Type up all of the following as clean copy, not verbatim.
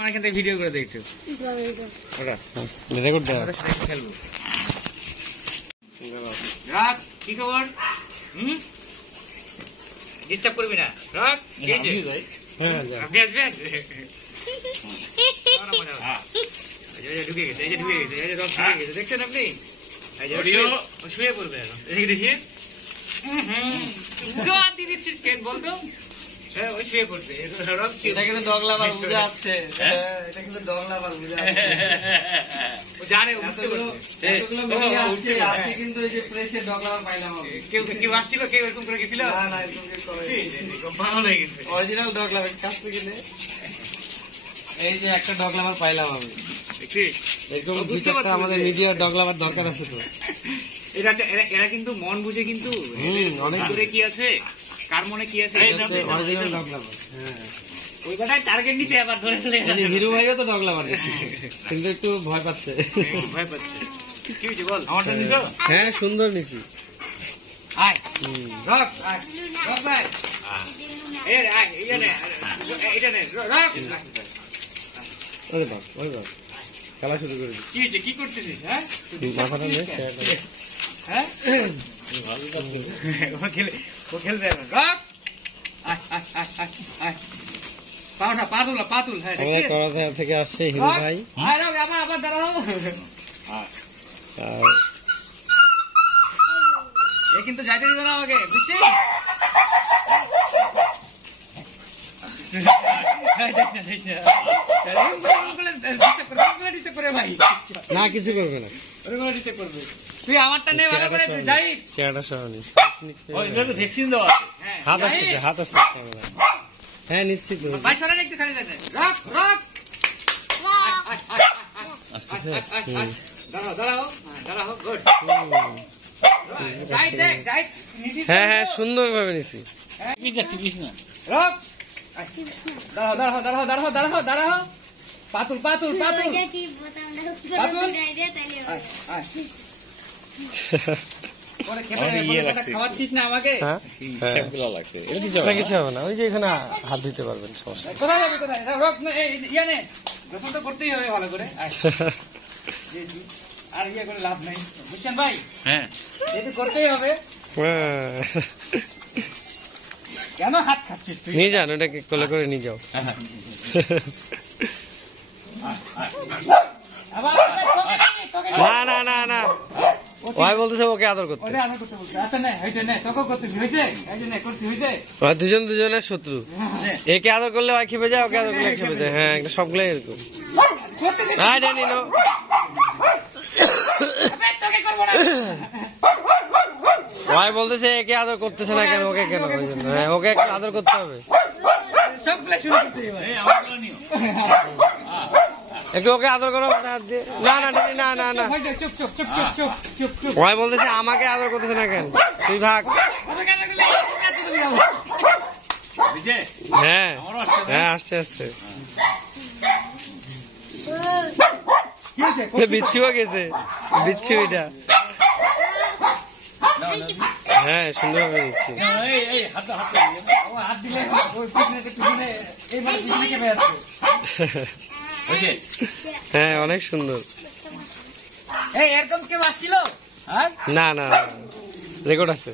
এখান থেকে ভিডিও করে দেখছো ওটা রেকর্ড দেওয়া আছে খেলবো রাখ কি খবর ডিস্টার্ব করবি না রাখ এই যে ভাই হ্যাঁ আপনি আসবেন এই যে ঢুকে গেছে এই যে ঢুকে গেছে এই যে রক ঢুকে গেছে দেখছেন আপনি এই যে ভিডিও শুয়ে পড়বে এখন এই দেখিয়ে গান দিয়ে দিচ্ছিস কেন বলতো হ্যাঁ ওই শুয়ে পড়ছে এটা কিন্তু ডগ লাভার বুঝে আছে এটা কিন্তু ডগ লাভার বুঝে আছে ও জানে ও বুঝতে পারছে আজকে কিন্তু এই যে ফ্রেশে ডগ লাভার পাইলাম আমি কেউ আসছিল কেউ এরকম করে গেছিল না না এরকম কেউ করে ভালো হয়ে গেছে অরিজিনাল ডগ লাভার কাছ থেকে নে এই যে একটা ডগ লাভার পাইলাম আমি দেখি এরকম ভিতরটা আমাদের নিজের ডগ লাভার দরকার আছে তো এরা কিন্তু মন বুঝে কিন্তু অনেক দূরে কি আছে কার মনে কি আছে অরিজিনাল ডগ লাভার হ্যাঁ ওই কথাই টার্গেট নিতে আবার ধরে চলে গেছে হিরো ভাইও তো ডগ লাভার কিন্তু একটু ভয় পাচ্ছে কি হইছে বল আমারটা নিছো হ্যাঁ সুন্দর নিছি আয় রক আয় রক ভাই এই আয় এই নে এটা নে রক ওরে বাপ খেলা শুরু করে দিস কি হইছে কি করতেছিস হ্যাঁ মাথাটা নে চেয়ারটা হ্যাঁ ও খেলবে রক পাউনা পাতুল হ্যাঁ আমরা করাতে থেকে আসছে হিরো ভাই আরে আবার দাঁড়াও এ কিন্তু যাইতে দিবে না আমাকে বুঝছিস না কিছু করবে না তুই আমারটা নে ভালো করে তুই যাই চেয়ারটা সহ নিস ভ্যাকসিন দেওয়া আছে হাত আসছে হ্যাঁ নিচ্ছি তো ভাই সরা একটু খালি দেন রক আচ্ছা দাঁড়াও গুড যাই হ্যাঁ সুন্দর ভাবে নিছি না রক দাঁড়াও পাতুল খাওয়াচ্ছিস না আমাকে কিছু হবে না ওই যে এখানে হাত ধুতে পারবেন সমস্যা কোথায় যাবি কোথায় ইয়ানে যখন তো করতেই হবে ভালো করে আর ইয়ে করে লাভ নেই বুঝছেন ভাই হ্যাঁ যেহেতু করতেই হবে কেন হাত খাচ্ছিস তুই নিয়ে যান ওটাকে কোলে করে নিয়ে যাও না ভাই বলতেছে ওকে আদর করতে দুজনের শত্রু একে আদর করলে ওই খেপে যায় ওকে আদর করলে খেপে যায় হ্যাঁ সবগুলাই এরকম ভাই বলতেছে একে আদর করতেছে না কেন ওকে কেন হ্যাঁ ওকে একটু আদর করতে হবে একটু ওকে আদর করো না ভাই বলতেছে আমাকে আদর করতেছে না কেন তুই ভাগ হ্যাঁ আসছে বিচ্ছুও গেছে বিচ্ছু এটা হ্যাঁ সুন্দর ভাবে দিচ্ছি হ্যাঁ অনেক সুন্দর এরকম কেউ আসছিল না রেকর্ড আছে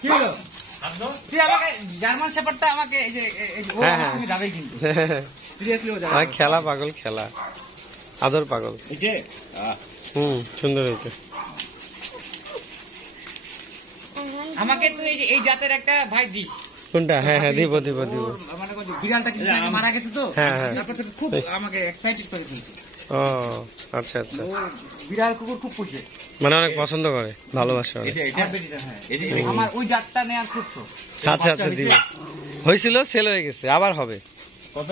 কি হলো তুই আমাকে জার্মান শেপার্ডটা আমাকে এই যে তুমি যাবে কিন্তু খেলা পাগল খেলা আদর পাগল সুন্দর হয়েছে আমাকে তুই এই জাতের একটা ভাই দিস কোনটা হ্যাঁ দিব মানে বিড়ালটা কিছু আগে মারা গেছে তো খুব আমাকে এক্সাইটেড করে ফেলছে ও আচ্ছা বিড়াল কুকুর খুব পুষে মানে অনেক পছন্দ করে ভালোবাসে আমার ওই জাতটা নেওয়ার খুব শখ আচ্ছা দিব হয়েছিল সেল হয়ে গেছে আবার হবে কত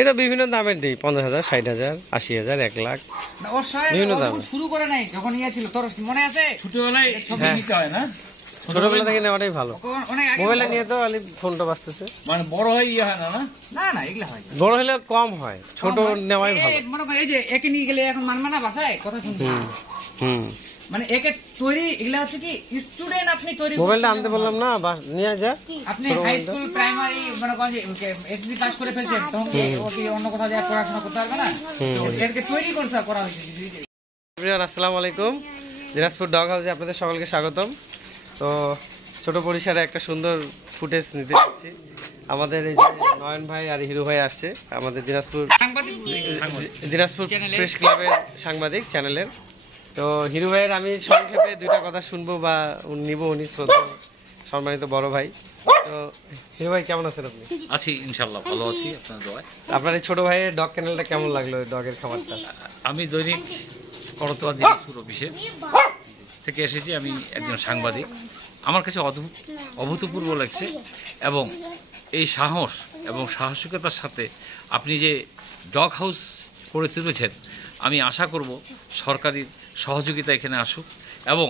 এটা বিভিন্ন দামের দিই 50,000 60,000 80,000 1 লাখ বিভিন্ন দাম শুরু করে নাই যখন ইয়ে ছিল তোর মনে আছে ছোটবেলায় ছবি নিতে হয় না ছোটবেলা থেকে নেওয়াটাই ভালো মোবাইলে নিয়ে তো ফোনটা বাজতেছে মানে বড় হয়ে ইয়ে হয় না এগুলা হয় বড় হলে কম হয় ছোট নেওয়াই ভালো মনে কর এই যে একে নিয়ে গেলে এখন মানবে না বাসায় কথা শুনতে মানে একে তৈরি এগুলা হচ্ছে কি স্টুডেন্ট আপনি তৈরি মোবাইলটা আনতে বললাম না, নিয়ে যা। আপনি হাই স্কুল প্রাইমারি মনে করেন যে এসএসসি পাস করে ফেলছেন, তখন কি ও কি অন্য কোথাও যায় পড়াশোনা করতে পারবে না? এরকে তৈরি করছে করা হয়েছে। আসসালামু আলাইকুম, দিনাজপুর ডগ হাউসে আপনাদের সকলকে স্বাগতম। তো ছোট পরিসরে একটা সুন্দর ফুটেজ নিতে যাচ্ছি। আমাদের এই যে নয়ন ভাই আর হিরু ভাই আসছে, আমাদের দিনাজপুর প্রেস ক্লাবের সাংবাদিক চ্যানেলের। তো হিরু ভাইয়ের আমি সংক্ষেপে দুইটা কথা শুনবো বা নিব, উনি শ্রদ্ধা সম্মানিত বড় ভাই। তো হিরু ভাই কেমন আছেন আপনি? আছি ইনশাআল্লাহ, ভালো আছি আপনার দোয়ায়। আপনার এই ছোট ভাইয়ের ডগ চ্যানেলটা কেমন লাগলো, ডগের খাবারটা? আমি দৈনিক করতোয়া দিনাজপুর অফিসে থেকে এসেছি, আমি একজন সাংবাদিক। আমার কাছে অভূতপূর্ব লাগছে এবং এই সাহস এবং সাহসিকতার সাথে আপনি যে ডগ হাউস করে তুলেছেন, আমি আশা করব সরকারি সহযোগিতা এখানে আসুক। এবং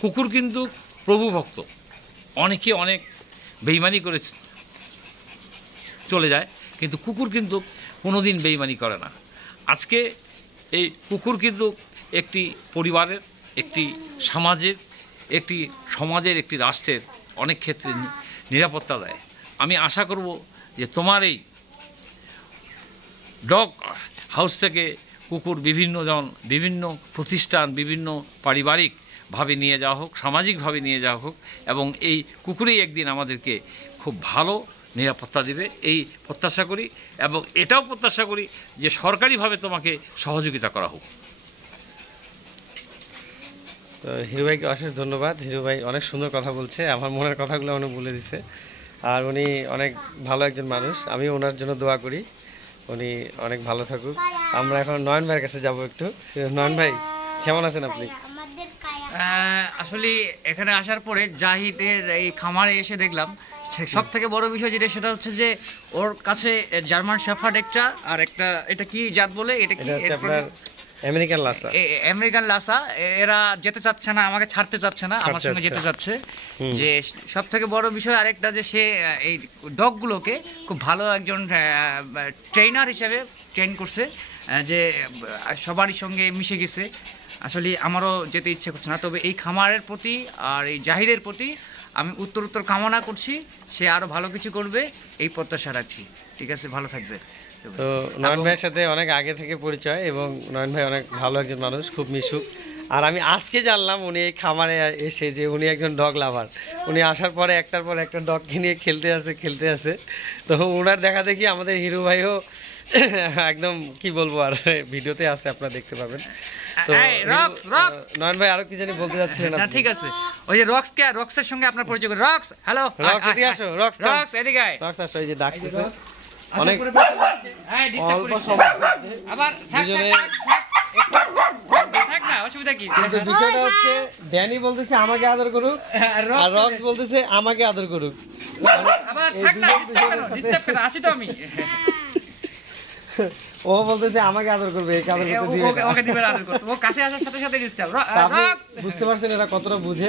কুকুর কিন্তু প্রভুভক্ত, অনেকে অনেক বেইমানি করে চলে যায়, কিন্তু কুকুর কিন্তু কোনোদিন বেইমানি করে না। আজকে এই কুকুর কিন্তু একটি পরিবারের, একটি সমাজের, একটি রাষ্ট্রের অনেক ক্ষেত্রে নিরাপত্তা দেয়। আমি আশা করব যে তোমার এই ডগ হাউস থেকে কুকুর বিভিন্ন প্রতিষ্ঠান, বিভিন্ন পারিবারিকভাবে নিয়ে যাওয়া হোক, সামাজিকভাবে নিয়ে যাওয়া হোক, এবং এই কুকুরেই একদিন আমাদেরকে খুব ভালো নিরাপত্তা দেবে, এই প্রত্যাশা করি। এবং এটাও প্রত্যাশা করি যে সরকারিভাবে তোমাকে সহযোগিতা করা হোক। তো হিরু ভাইকে অশেষ ধন্যবাদ। হিরু ভাই অনেক সুন্দর কথা বলছে, আমার মনের কথাগুলো উনি বলে দিছে। আর উনি অনেক ভালো একজন মানুষ, আমি ওনার জন্য দোয়া করি, উনি অনেক ভালো থাকুক। আমরা এখন নয়ন ভাইয়ের কাছে যাব একটু। নয়ন ভাই কেমন আছেন আপনি? আসলে এখানে আসার পরে জাহিদের এই খামারে এসে দেখলাম সব থেকে বড় বিষয় যেটা, সেটা হচ্ছে যে ওর কাছে জার্মান শেফার্ড একটা, আর একটা এটা কি জাত বলে, এটা কি আপনার আমেরিকান লাসা। আমেরিকান লাসা। এরা যেতে চাচ্ছে না, আমাকে ছাড়তে চাচ্ছে না, আমার সঙ্গে যেতে চাচ্ছে। যে সব থেকে বড় বিষয় আরেকটা, যে সে এই ডগগুলোকে খুব ভালো একজন ট্রেনার হিসেবে ট্রেন করছে, যে সবারই সঙ্গে মিশে গেছে। আসলে আমারও যেতে ইচ্ছে করছে না, তবে এই খামারের প্রতি আর এই জাহিদের প্রতি আমি উত্তর কামনা করছি, সে আরো ভালো কিছু করবে, এই প্রত্যাশা রাখছি। ঠিক আছে, ভালো থাকবে। তো নয়ন ভাইয়ের সাথে অনেক আগে থেকে পরিচয়, এবং নয়ন ভাই অনেক ভালো একজন মানুষ, খুব মিশুক। আর আমি আজকে জানলাম উনি এই খামারে এসে যে উনি একজন ডগ লাভার। উনি আসার পরে একটার পর একটা ডগকে নিয়ে খেলতে আছে। তো ওনার দেখা দেখি আমাদের হিরু ভাইও একদম কি বলবো, আর ভিডিওতে আছে, আপনারা দেখতে পাবেন। তো নয়ন ভাই আরো কি জানি বলতে যাচ্ছিলেন? ঠিক আছে, ওই যে রক্সের সঙ্গে আপনার পরিচয় করে। Rocks, hello. রক্স এদিকে আসো। রক্স এদিকে আয়। রক্স আসো, এই যে ডাকতেছে অনেক অল্প সময়। আবার অসুবিধা কি? কিন্তু বিষয়টা হচ্ছে ড্যানি বলতেছে আমাকে আদর করুক, আর রক্স বলতেছে আমাকে আদর করুক। আবার থাক না, ডিস্টার্ব করে আছি তো আমি। ও বলতেছে আমাকে আদর করবে, এই আদর করতে দিবে না, ওকে দিবে আদর করতে। ও কাছে আসার সাথে সাথে ডিস্টার্ব। বুঝতে পারছেন এরা কতটা বুঝে?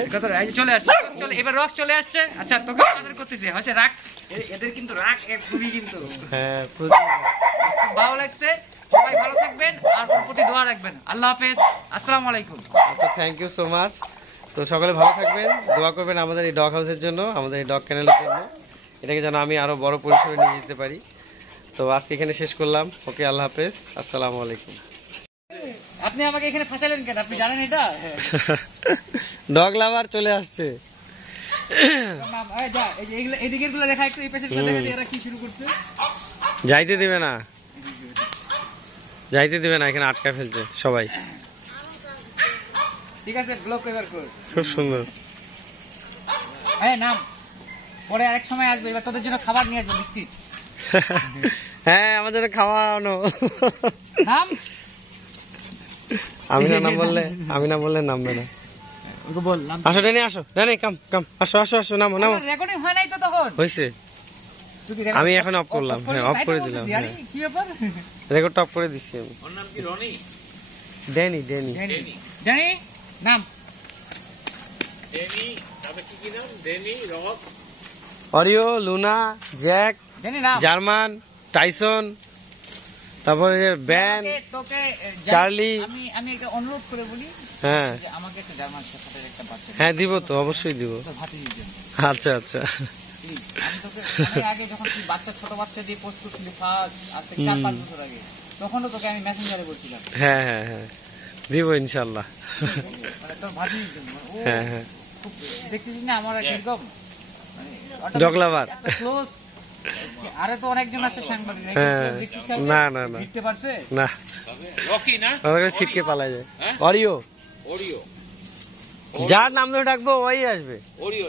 চলে আসছে, চলে এবার রক্স চলে আসছে। আচ্ছা, তোকে আদর করতেছে, হচ্ছে রাগ। এদের কিন্তু রাগ খুবই, কিন্তু হ্যাঁ খুব ভালো লাগছে। সবাই ভালো থাকবেন আর ওর প্রতি দোয়া রাখবেন। আল্লাহ হাফেজ, আসসালামু আলাইকুম। আচ্ছা, থ্যাংক ইউ সো মাচ। তো সকলে ভালো থাকবেন, দোয়া করবেন আমাদের এই ডগ হাউসের জন্য, আমাদের এই ডগ ক্যানেলের জন্য, এটাকে যেন আমি আরো বড় পরিসরে নিয়ে যেতে পারি। তো আজকে এখানে শেষ করলাম। ওকে, আল্লাহ হাফেজ, আসসালামু আলাইকুম। আপনি আমাকে এখানে ফাঁসালেন কেন? আপনি জানেন এটা? ডগ লাভার চলে আসছে। এদিকের গুলো দেখা, একটু এই পেছনের গুলো দেখা, এরা কি শুরু করছে। যাইতে দিবে না, এখানে আটকা ফেলছে সবাই। ঠিক আছে, ব্লক এবার কর। খুব সুন্দর। নাম পরে আরেক সময় আসবে, এবার তোদের জন্য খাবার নিয়ে আসবে, বিস্কিট। হ্যাঁ, আমাদের খাওয়ানো। নাম আমি না বললে নামবে না। আসো ড্যানি, আসো ড্যানি, কাম আসো, নামো। রেকর্ডিং হয় নাই তো তখন? হয়েছে, আমি এখন অফ করলাম। হ্যাঁ, অফ করে দিলাম। কি ব্যাপার? রেকর্ডটা অফ করে দিচ্ছি আমি। ওর নাম কি? রনি? ড্যানি নাম। ড্যানি, তবে কি নাম? Danny, rock, Oreo, Luna, Jack, Danny নাম, জার্মান, টাইসন, তারপরে যে ব্যান, তোকে চার্লি। আমি একটা অনুরোধ করে বলি, হ্যাঁ যে আমাকে একটা জার্মান শেফার্ডের একটা বাচ্চা হ্যাঁ দিব তো, অবশ্যই দিব। ভাতিজির জন্য। আচ্ছা আচ্ছা Please, আমি তোকে অনেক আগে যখন তুই ছোট বাচ্চা দিয়ে পোস্ট করছিলি ফার্স্ট, আজ থেকে 4-5 বছর আগে, তখনও তোকে আমি মেসেঞ্জারে বলছিলাম হ্যাঁ হ্যাঁ হ্যাঁ দিব ইনশাল্লাহ। মানে তোর ভাতিজির জন্য। ও হ্যাঁ হ্যাঁ খুব দেখতেছিস না আমার কিরকম মানে ডগ লাভার। ক্লোজ। আরে তো অনেকজন আছে সাংবাদিক, হ্যাঁ। দেখছিস কাউকে? না, না, না। জিততে পারছে? না রকি না ওদের ছিটকে পালা যায়। হ্যাঁ? অরিও, ওরিও যার নাম ধরে ডাকবো ওই আসবে। ওরিও